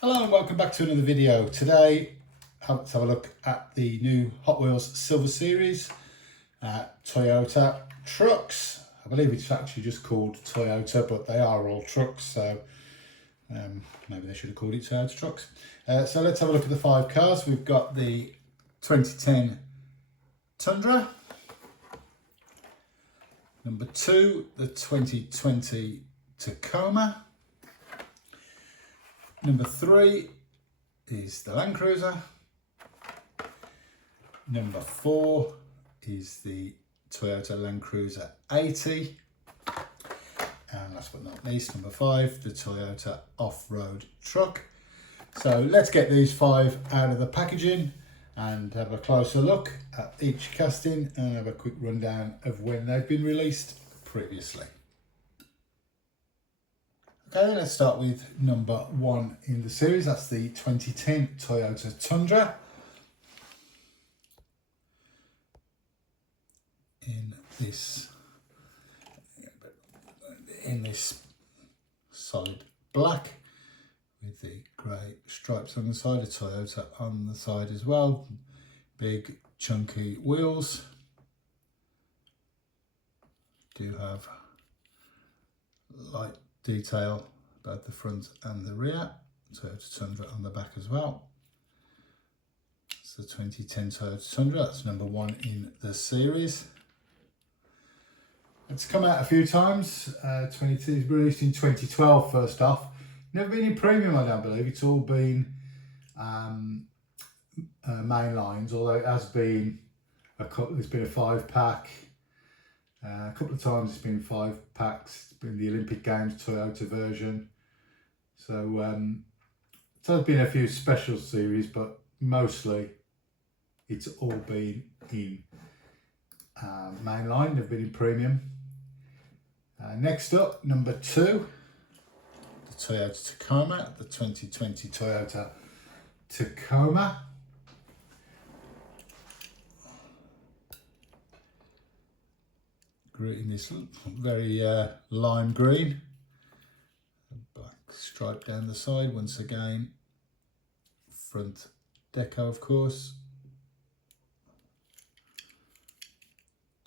Hello and welcome back to another video. Today, let's have a look at the new Hot Wheels Silver Series Toyota trucks. I believe it's actually just called Toyota, but they are all trucks, so maybe they should have called it Toyota trucks. So let's have a look at the 5 cars. We've got the 2010 Tundra. Number 2, the 2020 Tacoma. Number 3 is the Land Cruiser. Number 4 is the Toyota Land Cruiser 80. And last but not least, number 5, the Toyota off-road truck. So let's get these 5 out of the packaging and have a closer look at each casting and have a quick rundown of when they've been released previously. Okay, let's start with number 1 in the series. That's the 2010 Toyota Tundra. In this solid black with the grey stripes on the side, a Toyota on the side as well. Big chunky wheels. Do have light detail both the front and the rear. Toyota Tundra on the back as well. It's the 2010 Toyota Tundra. That's number 1 in the series. It's come out a few times. 22 released in 2012 first off. Never been in premium, I don't believe. It's all been main lines, although it has been there's been a 5-pack. A couple of times it's been 5 packs. It's been the Olympic Games Toyota version. So there's been a few special series, but mostly it's all been in mainline. They've been in premium. Next up, number 2, the Toyota Tacoma, the 2020 Toyota Tacoma. In this very lime green, black stripe down the side. Once again, front deco, of course,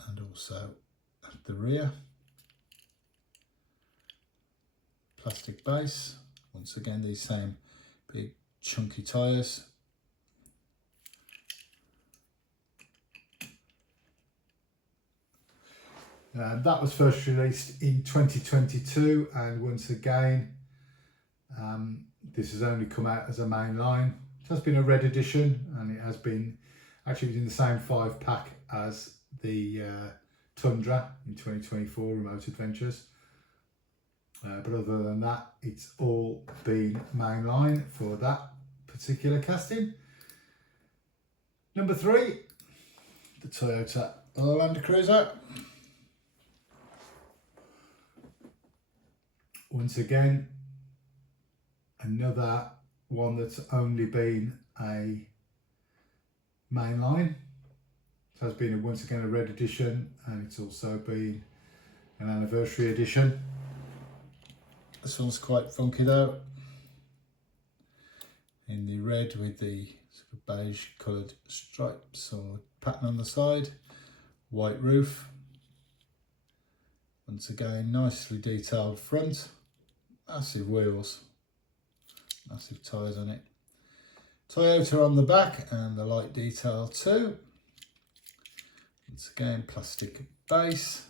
and also at the rear. Plastic base. Once again, these same big chunky tyres. That was first released in 2022, and once again this has only come out as a main line. It has been a red edition, and it has been actually in the same 5-pack as the Tundra in 2024 Remote Adventures, but other than that it's all been main line for that particular casting. Number 3, the Toyota Land Cruiser. Once again, another one that's only been a main line. It has been once again a red edition, and it's also been an anniversary edition. This one's quite funky though, in the red with the sort of beige coloured stripes or pattern on the side, white roof. Once again, nicely detailed front. Massive wheels, massive tyres on it. Toyota on the back and the light detail too. Once again, plastic base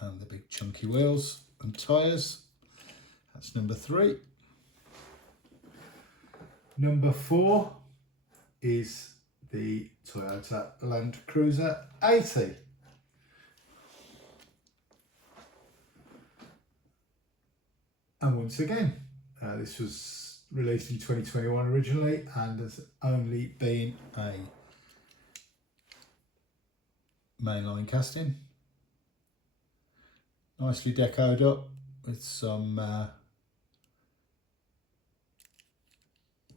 and the big chunky wheels and tyres. That's number 3. Number 4 is the Toyota Land Cruiser 80. And once again, this was released in 2021 originally and has only been a mainline casting. Nicely decoed up with some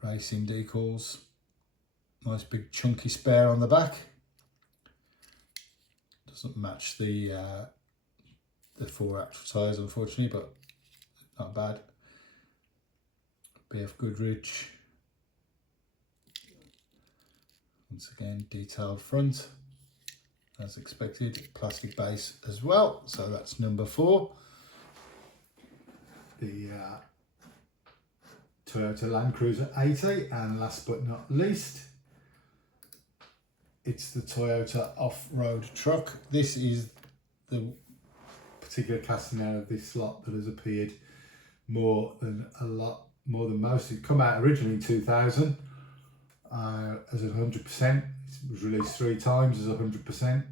racing decals. Nice big chunky spare on the back. Doesn't match the 4 actual tyres unfortunately, but not bad. BF Goodrich. Once again, detailed front, as expected, plastic base as well. So that's number 4. The Toyota Land Cruiser 80, and last but not least, it's the Toyota off-road truck. This is the particular casting out of this lot that has appeared more than most. It come out originally in 2000 as 100%. It was released 3 times as 100%,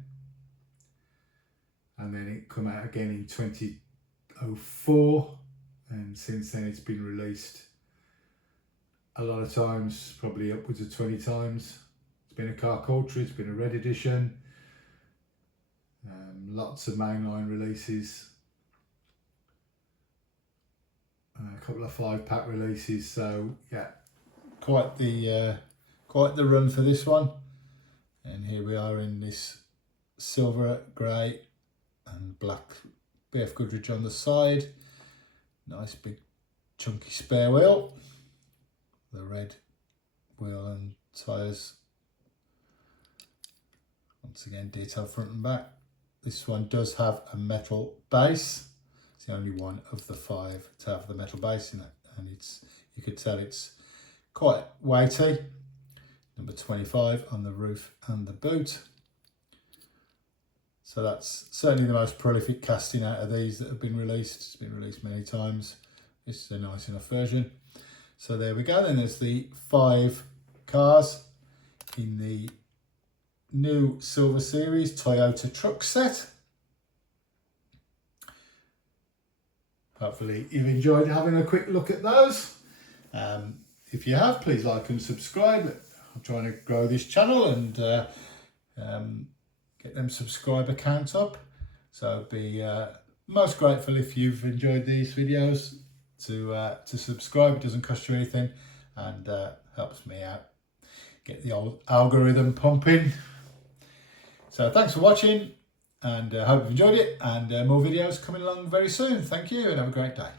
and then it come out again in 2004, and since then it's been released a lot of times, probably upwards of 20 times. It's been a car culture, it's been a red edition, lots of mainline releases, a couple of 5-pack releases. So yeah, quite the run for this one. And here we are in this silver, grey and black BF Goodrich on the side. Nice big chunky spare wheel. The red wheel and tyres. Once again, detailed front and back. This one does have a metal base. It's the only one of the 5 to have the metal base in it, and you could tell it's quite weighty. Number 25 on the roof and the boot. So that's certainly the most prolific casting out of these that have been released. It's been released many times. This is a nice enough version. So there we go. Then there's the 5 cars in the new Silver Series Toyota truck set. Hopefully you've enjoyed having a quick look at those. If you have, please like and subscribe. I'm trying to grow this channel and get them subscriber count up. So I'd be most grateful if you've enjoyed these videos to subscribe. It doesn't cost you anything, and helps me out, get the old algorithm pumping. So thanks for watching, and I hope you've enjoyed it, and more videos coming along very soon. Thank you, and have a great day.